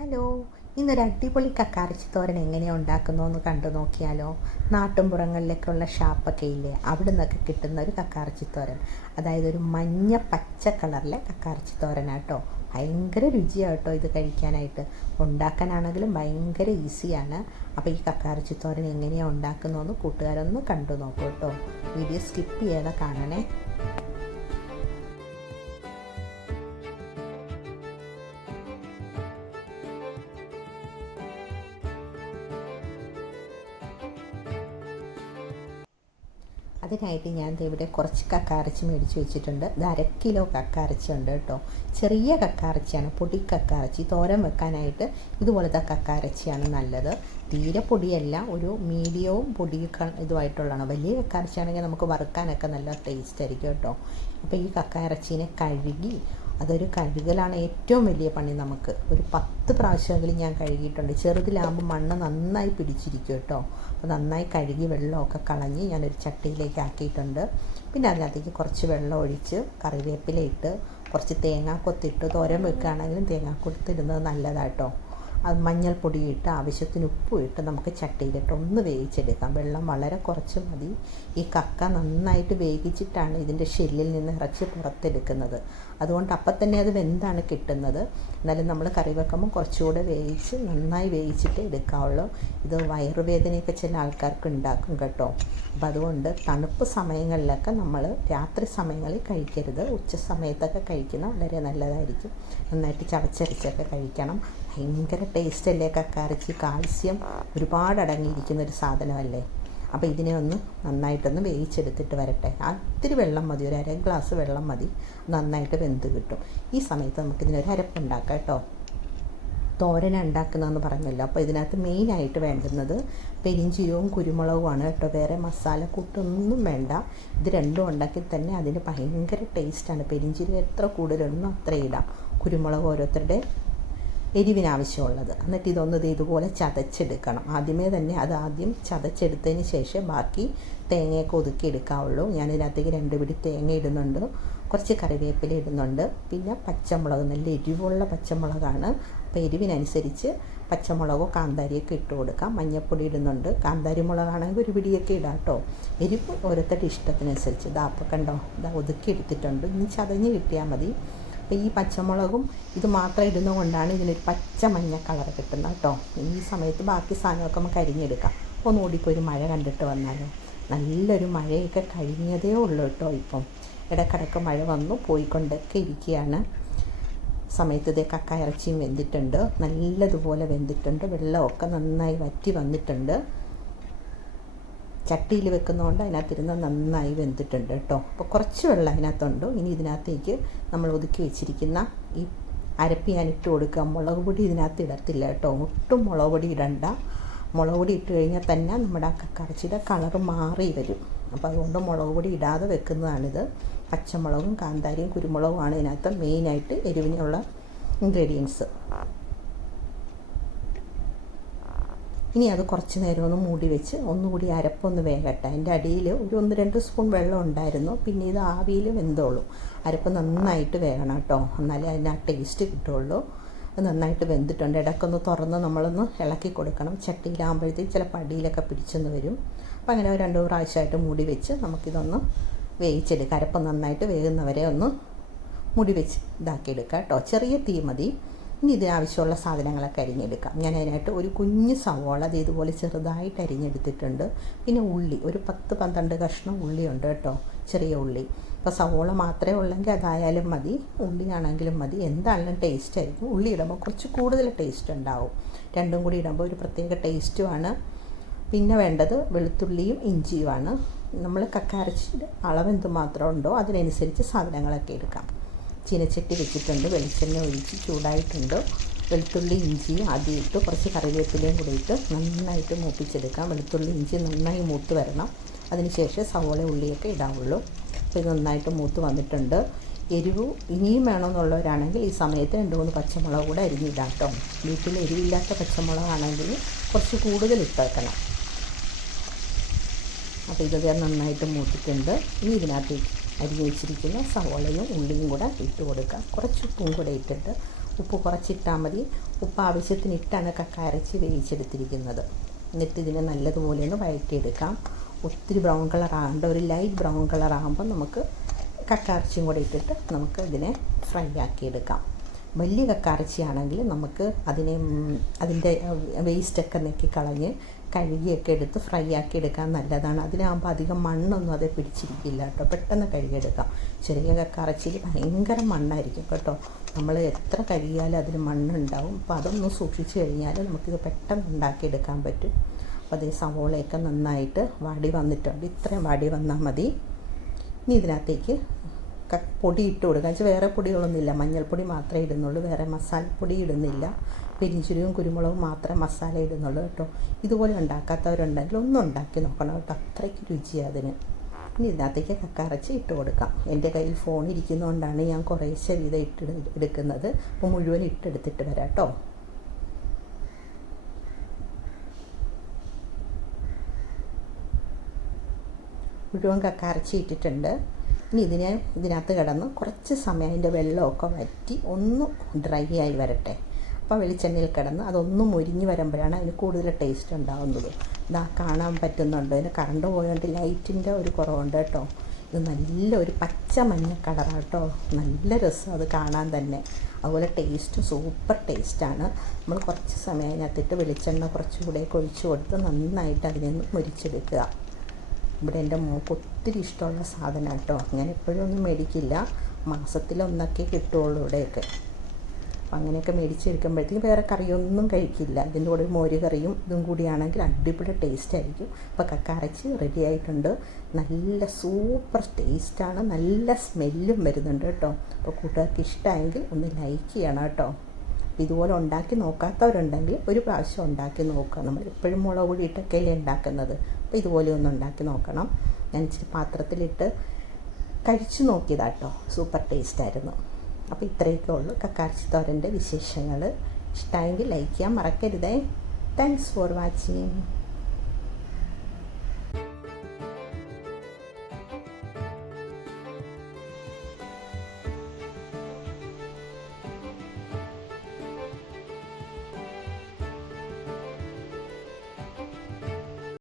Hello, ഇന്നൊരു അടിപൊളി കക്കാറച്ചി തോരൻ എങ്ങനെയാണ് ഉണ്ടാക്കുന്നതെന്ന് കണ്ടു നോക്കിയാലോ. നാട്ടുമ്പുറങ്ങളിലേക്കുള്ള ഷാപ്പൊക്കെ ഇല്ലേ, അവിടെ നിന്നൊക്കെ കിട്ടുന്ന ഒരു കക്കാറച്ചി തോരൻ. അതായത് ഒരു മഞ്ഞ പച്ച കളറിലെ കക്കാറച്ചി തോരനാട്ടോ. ഭയങ്കര രുചിയാട്ടോ ഇത് കഴിക്കാനായിട്ട്. ഉണ്ടാക്കാനാണെങ്കിലും ഭയങ്കര ഈസിയാണ്. അപ്പോൾ ഈ കക്കാറച്ചി തോരൻ എങ്ങനെയാണ് ഉണ്ടാക്കുന്നതെന്ന് കൂട്ടുകാരൊന്ന് കണ്ടു നോക്കൂ കേട്ടോ. വീഡിയോ സ്കിപ്പ് ചെയ്യാതെ കാണണേ. അതിനായിട്ട് ഞാൻ ഇവിടെ കുറച്ച് കക്കാറച്ചി മേടിച്ച് വെച്ചിട്ടുണ്ട്. ഇത് 1/2 കിലോ കക്കാറച്ചി ഉണ്ട് കേട്ടോ. ചെറിയ കക്കാറച്ചിയാണ്, പൊടി കക്കാറച്ചി. തോരൻ വെക്കാനായിട്ട് ഇതുപോലത്തെ കക്കാറച്ചിയാണ് നല്ലത്. തീരെ പൊടിയല്ല, ഒരു മീഡിയവും പൊടിയൊക്കെ ഇതുമായിട്ടുള്ളതാണ്. വലിയ കക്കാറച്ചിയാണെങ്കിൽ നമുക്ക് വറുക്കാനൊക്കെ നല്ല ടേസ്റ്റ് ആയിരിക്കും കേട്ടോ. അപ്പോൾ ഈ കക്കാറച്ചീനെ കഴുകി, അതൊരു കഴുകലാണ് ഏറ്റവും വലിയ പണി നമുക്ക്. ഒരു 10 പ്രാവശ്യമെങ്കിലും ഞാൻ കഴുകിയിട്ടുണ്ട്. ചെറുതിലാകുമ്പോൾ മണ്ണ് നന്നായി പിടിച്ചിരിക്കും കേട്ടോ. അപ്പോൾ നന്നായി കഴുകി വെള്ളമൊക്കെ കളഞ്ഞ് ഞാനൊരു ചട്ടിയിലേക്ക് ആക്കിയിട്ടുണ്ട്. പിന്നെ അതിനകത്തേക്ക് കുറച്ച് വെള്ളം ഒഴിച്ച് കറിവേപ്പില ഇട്ട് കുറച്ച് തേങ്ങാക്കൊത്തിട്ട്, തോരൻ വെക്കുകയാണെങ്കിലും തേങ്ങാക്കൊത്തിടുന്നത് നല്ലതാട്ടോ. അത് മഞ്ഞൾപ്പൊടി ഇട്ട് ആവശ്യത്തിന് ഉപ്പും ഇട്ട് നമുക്ക് ചട്ടിയിലിട്ട് ഒന്ന് വേവിച്ചെടുക്കാം. വെള്ളം വളരെ കുറച്ച് മതി. ഈ കക്ക നന്നായിട്ട് വേവിച്ചിട്ടാണ് ഇതിൻ്റെ ഷെല്ലിൽ നിന്ന് ഇറച്ചി പുറത്തെടുക്കുന്നത്. അതുകൊണ്ട് അപ്പം തന്നെ അത് വെന്താണ് കിട്ടുന്നത്. എന്നാലും നമ്മൾ കറി വെക്കുമ്പോൾ കുറച്ചുകൂടെ വേവിച്ച് നന്നായി വേവിച്ചിട്ടേ എടുക്കാവുള്ളൂ. ഇത് വയറുവേദനയൊക്കെ ചില ആൾക്കാർക്ക് ഉണ്ടാക്കും കേട്ടോ. അപ്പം അതുകൊണ്ട് തണുപ്പ് സമയങ്ങളിലൊക്കെ നമ്മൾ രാത്രി സമയങ്ങളിൽ കഴിക്കരുത്. ഉച്ച സമയത്തൊക്കെ കഴിക്കുന്നത് വളരെ നല്ലതായിരിക്കും. നന്നായിട്ട് ചവച്ചരച്ചൊക്കെ കഴിക്കണം. ഭയങ്കര ടേസ്റ്റല്ലേ കക്കാറച്ചി. കാൽസ്യം ഒരുപാട് അടങ്ങിയിരിക്കുന്നൊരു സാധനമല്ലേ. അപ്പോൾ ഇതിനെ ഒന്ന് നന്നായിട്ടൊന്ന് വേവിച്ചെടുത്തിട്ട് വരട്ടെ. ഇത്തിരി വെള്ളം മതി, ഒരു 1/2 ഗ്ലാസ് വെള്ളം മതി. നന്നായിട്ട് വെന്ത് കിട്ടും. ഈ സമയത്ത് നമുക്കിതിനൊരു അരപ്പുണ്ടാക്കാം കേട്ടോ. തോരൻ ഉണ്ടാക്കുന്നതെന്ന് പറഞ്ഞല്ലോ. അപ്പോൾ ഇതിനകത്ത് മെയിനായിട്ട് വേണ്ടുന്നത് പെരിഞ്ചീരകവും കുരുമുളകുമാണ് കേട്ടോ. വേറെ മസാലക്കൂട്ടൊന്നും വേണ്ട. ഇത് രണ്ടും ഉണ്ടാക്കി തന്നെ അതിന് ഭയങ്കര ടേസ്റ്റാണ്. പെരിഞ്ചീരകം എത്ര കൂടുതലിടുന്നോ അത്ര ഇടാം. കുരുമുളക് ഓരോരുത്തരുടെ എരിവിനാവശ്യമുള്ളത്. എന്നിട്ട് ഇതൊന്ന് ഇതുപോലെ ചതച്ചെടുക്കണം. ആദ്യമേ തന്നെ അത് ആദ്യം ചതച്ചെടുത്തതിന് ശേഷം ബാക്കി തേങ്ങയൊക്കെ ഒതുക്കി എടുക്കാവുള്ളൂ. ഞാനിതിനകത്തേക്ക് 2 പിടി തേങ്ങ ഇടുന്നുണ്ട്, കുറച്ച് കറിവേപ്പില ഇടുന്നുണ്ട്, പിന്നെ പച്ചമുളക്, നല്ല എരിവുള്ള പച്ചമുളകാണ്. അപ്പോൾ എരിവിനനുസരിച്ച് പച്ചമുളകോ കാന്താരിയൊക്കെ ഇട്ട് കൊടുക്കാം. മഞ്ഞൾപ്പൊടി ഇടുന്നുണ്ട്. കാന്താരി മുളകാണെങ്കിൽ ഒരു പിടിയൊക്കെ ഇടാം കേട്ടോ. എരിവ് ഓരോരുത്തരുടെ ഇഷ്ടത്തിനനുസരിച്ച്. അപ്പോൾ കണ്ടോ, ഒതുക്കി എടുത്തിട്ടുണ്ട്. ഇനി ചതഞ്ഞ് കിട്ടിയാൽ മതി. അപ്പോൾ ഈ പച്ചമുളകും ഇത് മാത്രം ഇടുന്നത് കൊണ്ടാണ് ഇതിനൊരു പച്ച മഞ്ഞ കളർ കിട്ടുന്നത് കേട്ടോ. ഈ സമയത്ത് ബാക്കി സാധനമൊക്കെ നമുക്ക് അരിഞ്ഞെടുക്കാം. ഒന്നുകൂടിപ്പോൾ ഒരു മഴ കണ്ടിട്ട് വന്നാലോ. നല്ലൊരു മഴയൊക്കെ കഴിഞ്ഞതേ ഉള്ളൂ കേട്ടോ. ഇപ്പം ഇടക്കിടക്ക് മഴ വന്നു പോയിക്കൊണ്ടൊക്കെ ഇരിക്കുകയാണ്. സമയത്ത് ഇതേ കക്ക ഇറച്ചിയും വെന്തിട്ടുണ്ട്, നല്ലതുപോലെ വെന്തിട്ടുണ്ട്. വെള്ളമൊക്കെ നന്നായി വറ്റി വന്നിട്ടുണ്ട്. ചട്ടിയിൽ വെക്കുന്നതുകൊണ്ട് അതിനകത്തിരുന്ന് നന്നായി വെന്തിട്ടുണ്ട് കേട്ടോ. അപ്പോൾ കുറച്ച് വെള്ളം അതിനകത്തുണ്ട്. ഇനി ഇതിനകത്തേക്ക് നമ്മൾ ഒതുക്കി വെച്ചിരിക്കുന്ന ഈ അരപ്പ് ഞാൻ ഇട്ട് കൊടുക്കുക. മുളക് പൊടി ഇതിനകത്ത് ഇടത്തില്ല കേട്ടോ. ഒട്ടും മുളക് പൊടി ഇടണ്ട. മുളക് പൊടി ഇട്ട് കഴിഞ്ഞാൽ തന്നെ നമ്മുടെ ആ കക്കറച്ചിയുടെ കളറ് മാറി വരും. അപ്പോൾ അതുകൊണ്ട് മുളക് പൊടി ഇടാതെ വെക്കുന്നതാണിത്. പച്ചമുളകും കാന്താരിയും കുരുമുളകുമാണ് ഇതിനകത്ത് മെയിനായിട്ട് എരിവിനുള്ള ഇൻഗ്രീഡിയൻസ്. ഇനി അത് കുറച്ച് നേരം ഒന്ന് മൂടി വെച്ച് ഒന്നുകൂടി അരപ്പൊന്ന് വേകട്ടെ. അതിൻ്റെ അടിയിൽ ഒരു 1-2 സ്പൂൺ വെള്ളം ഉണ്ടായിരുന്നു. പിന്നെ ഇത് ആവിയിൽ വെന്തോളും. അരപ്പ് നന്നായിട്ട് വേകണം കേട്ടോ, എന്നാലേ അതിന് ആ ടേസ്റ്റ് കിട്ടുള്ളൂ. അത് നന്നായിട്ട് വെന്തിട്ടുണ്ട്. ഇടയ്ക്കൊന്ന് തുറന്ന് നമ്മളൊന്ന് ഇളക്കി കൊടുക്കണം. ചട്ടിയിലാകുമ്പോഴത്തേക്ക് ചിലപ്പോൾ അടിയിലൊക്കെ പിടിച്ചെന്ന് വരും. അപ്പോൾ അങ്ങനെ 2 പ്രാവശ്യമായിട്ട് മൂടി വെച്ച് നമുക്കിതൊന്ന് വേവിച്ചെടുക്കാം. അരപ്പ് നന്നായിട്ട് വേകുന്നവരെ ഒന്ന് മൂടി വെച്ച് ഇതാക്കിയെടുക്കാം കേട്ടോ. ചെറിയ തീ മതി. ഇനി ഇതിനാവശ്യമുള്ള സാധനങ്ങളൊക്കെ അരിഞ്ഞെടുക്കാം. ഞാൻ അതിനായിട്ട് ഒരു കുഞ്ഞ് സവോള അത് ഇതുപോലെ ചെറുതായിട്ട് അരിഞ്ഞെടുത്തിട്ടുണ്ട്. പിന്നെ ഉള്ളി ഒരു 10-12 കഷ്ണം ഉള്ളിയുണ്ട് കേട്ടോ, ചെറിയ ഉള്ളി. ഇപ്പോൾ സവോള മാത്രമേ ഉള്ളെങ്കിൽ അതായാലും മതി, ഉള്ളിയാണെങ്കിലും മതി. എന്താണെങ്കിലും ടേസ്റ്റ് ആയിരിക്കും. ഉള്ളി ഇടുമ്പോൾ കുറച്ച് കൂടുതൽ ടേസ്റ്റ് ഉണ്ടാവും. രണ്ടും കൂടി ഇടുമ്പോൾ ഒരു പ്രത്യേക ടേസ്റ്റുമാണ്. പിന്നെ വേണ്ടത് വെളുത്തുള്ളിയും ഇഞ്ചിയുമാണ്. നമ്മൾ കക്കാറച്ചിയുടെ അളവ് എന്തുമാത്രം ഉണ്ടോ അതിനനുസരിച്ച് സാധനങ്ങളൊക്കെ എടുക്കാം. ചീനച്ചട്ടി വെച്ചിട്ടുണ്ട്, വെളിച്ചെണ്ണ ഒഴിച്ച് ചൂടായിട്ടുണ്ട്. വെളുത്തുള്ളി ഇഞ്ചിയും ആദ്യം ഇട്ട് കുറച്ച് കറിവേപ്പിലയും കൂടി ഇട്ട് നന്നായിട്ട് മൂപ്പിച്ചെടുക്കാം. വെളുത്തുള്ളി ഇഞ്ചി നന്നായി മൂത്ത് വരണം. അതിനുശേഷം സവോള ഉള്ളിയൊക്കെ ഇടാവുള്ളൂ. അപ്പോൾ ഇത് നന്നായിട്ട് മൂത്ത് വന്നിട്ടുണ്ട്. എരിവ് ഇനിയും വേണമെന്നുള്ളവരാണെങ്കിൽ ഈ സമയത്ത് 2-3 പച്ചമുളക് കൂടെ അരിഞ്ഞിടാം കേട്ടോ. വീട്ടിൽ എരിവില്ലാത്ത പച്ചമുളകാണെങ്കിൽ കുറച്ച് കൂടുതൽ ഇട്ടേക്കണം. അപ്പോൾ ഇത് നന്നായിട്ട് മൂത്തിട്ടുണ്ട്. ഇനി ഇതിനകത്തേക്ക് അരിഞ്ഞ് വെച്ചിരിക്കുന്ന സവോളയും ഉള്ളിയും കൂടെ ഇട്ട് കൊടുക്കാം. കുറച്ച് ഉപ്പും കൂടെ ഇട്ടിട്ട്, ഉപ്പ് കുറച്ചിട്ടാൽ മതി. ഉപ്പ് ആവശ്യത്തിന് ഇട്ടാണ് കക്ക ഇറച്ചി വേവിച്ചെടുത്തിരിക്കുന്നത്. എന്നിട്ട് ഇതിനെ നല്ലതുപോലെ ഒന്ന് വഴറ്റിയെടുക്കാം. ഒത്തിരി ബ്രൗൺ കളർ ആകേണ്ട, ഒരു ലൈറ്റ് ബ്രൗൺ കളർ ആകുമ്പോൾ നമുക്ക് കക്ക ഇറച്ചിയും കൂടെ ഇട്ടിട്ട് നമുക്ക് ഇതിനെ ഫ്രൈ ആക്കിയെടുക്കാം. വലിയ കക്ക ഇറച്ചിയാണെങ്കിൽ നമുക്ക് അതിൻ്റെ വേസ്റ്റൊക്കെ നെക്കിക്കളഞ്ഞ് കഴുകിയൊക്കെ എടുത്ത് ഫ്രൈ ആക്കി എടുക്കാൻ നല്ലതാണ്. അതിനാകുമ്പോൾ അധികം മണ്ണൊന്നും അത് പിടിച്ചിരിക്കില്ല കേട്ടോ, പെട്ടെന്ന് കഴുകിയെടുക്കാം. ചെറിയ കക്ക ഇറച്ചിയിൽ ഭയങ്കര മണ്ണായിരിക്കും കേട്ടോ, നമ്മൾ എത്ര കഴുകിയാലും അതിന് മണ്ണുണ്ടാവും. അപ്പോൾ അതൊന്ന് സൂക്ഷിച്ച് കഴിഞ്ഞാൽ നമുക്കിത് പെട്ടെന്ന് ഉണ്ടാക്കിയെടുക്കാൻ പറ്റും. അപ്പോൾ അതേ സവോളയൊക്കെ നന്നായിട്ട് വാടി വന്നിട്ടുണ്ട്. ഇത്രയും വാടി വന്നാൽ മതി. ഇനി ഇതിനകത്തേക്ക് പൊടി ഇട്ട് കൊടുക്കുക. വെച്ചാൽ വേറെ പൊടികളൊന്നുമില്ല, മഞ്ഞൾപ്പൊടി മാത്രമേ ഇടുന്നുള്ളൂ, വേറെ മസാലപ്പൊടി ഇടുന്നില്ല. പെരിഞ്ചീരകവും കുരുമുളകും മാത്രമേ മസാല ഇടുന്നുള്ളൂ കേട്ടോ. ഇതുപോലെ ഉണ്ടാക്കാത്തവരുണ്ടെങ്കിൽ ഒന്നും ഉണ്ടാക്കി നോക്കണം കേട്ടോ, അത്രയ്ക്ക് രുചിയാണ് അതിന്. ഇനി ഇതിനകത്തേക്ക് കക്ക ഇറച്ചി ഇട്ട് കൊടുക്കാം. എൻ്റെ കയ്യിൽ ഫോൺ ഇരിക്കുന്നതുകൊണ്ടാണ് ഞാൻ കുറേശ്ശെ വീതം എടുക്കുന്നത്. അപ്പോൾ മുഴുവൻ ഇട്ടെടുത്തിട്ട് വരാം കേട്ടോ. മുഴുവൻ കക്ക ഇറച്ചി ഇട്ടിട്ടുണ്ട്. ഇനി ഇതിനകത്ത് കിടന്ന് കുറച്ച് സമയം അതിൻ്റെ വെള്ളമൊക്കെ വറ്റി ഒന്ന് ഡ്രൈ ആയി വരട്ടെ. അപ്പോൾ വെളിച്ചെണ്ണയിൽ കിടന്ന് അതൊന്നും മുരിഞ്ഞ് വരുമ്പോഴാണ് അതിന് കൂടുതൽ ടേസ്റ്റ് ഉണ്ടാകുന്നത്. ഇതാ കാണാൻ പറ്റുന്നുണ്ട്, അതിന് കറണ്ട് പോയതുകൊണ്ട് ലൈറ്റിൻ്റെ ഒരു കുറവുണ്ട് കേട്ടോ. ഇത് നല്ലൊരു പച്ച മഞ്ഞ കളറാണ് കേട്ടോ, നല്ല രസം അത് കാണാൻ തന്നെ. അതുപോലെ ടേസ്റ്റ് സൂപ്പർ ടേസ്റ്റാണ്. നമ്മൾ കുറച്ച് സമയം അതിനകത്തിട്ട് വെളിച്ചെണ്ണ കുറച്ചുകൂടെ ഒഴിച്ച് കൊടുത്ത് നന്നായിട്ട് അതിനെ മുരിച്ചെടുക്കുക. ഇവിടെ എൻ്റെ മോൾക്ക് ഒത്തിരി ഇഷ്ടമുള്ള സാധനം കേട്ടോ. ഞാൻ എപ്പോഴും ഒന്നും മേടിക്കില്ല, മാസത്തിലൊന്നൊക്കെ കിട്ടുള്ളൂ ഇവിടെയൊക്കെ. അപ്പം അങ്ങനെയൊക്കെ മേടിച്ചെടുക്കുമ്പോഴത്തേക്കും വേറെ കറിയൊന്നും കഴിക്കില്ല. ഇതിൻ്റെ കൂടെ ഒരു മോര് കറിയും ഇതും കൂടിയാണെങ്കിൽ അടിപൊളി ടേസ്റ്റ് ആയിരിക്കും. അപ്പോൾ കക്ക ഇറച്ചി റെഡി ആയിട്ടുണ്ട്. നല്ല സൂപ്പർ ടേസ്റ്റാണ്, നല്ല സ്മെല്ലും വരുന്നുണ്ട് കേട്ടോ. അപ്പോൾ കൂട്ടുകാർക്ക് ഇഷ്ടമായെങ്കിൽ ഒന്ന് ലൈക്ക് ചെയ്യണം കേട്ടോ. ഇതുപോലെ ഉണ്ടാക്കി നോക്കാത്തവരുണ്ടെങ്കിൽ ഒരു പ്രാവശ്യം ഉണ്ടാക്കി നോക്കുക. നമ്മൾ എപ്പോഴും മുളക് പൊടി ഇട്ടൊക്കെയല്ലേ ഉണ്ടാക്കുന്നത്. അപ്പോൾ ഇതുപോലെ ഒന്ന് ഉണ്ടാക്കി നോക്കണം. ഞാൻ ഇച്ചിരി പാത്രത്തിലിട്ട് കഴിച്ചു നോക്കിയതാട്ടോ, സൂപ്പർ ടേസ്റ്റായിരുന്നു. അപ്പോൾ ഇത്രയൊക്കെ ഉള്ളൂ കക്ക ഇറച്ചി തോരൻ്റെ വിശേഷങ്ങൾ. ഇഷ്ടമായെങ്കിൽ ലൈക്ക് ചെയ്യാൻ മറക്കരുതേ. Thanks for watching.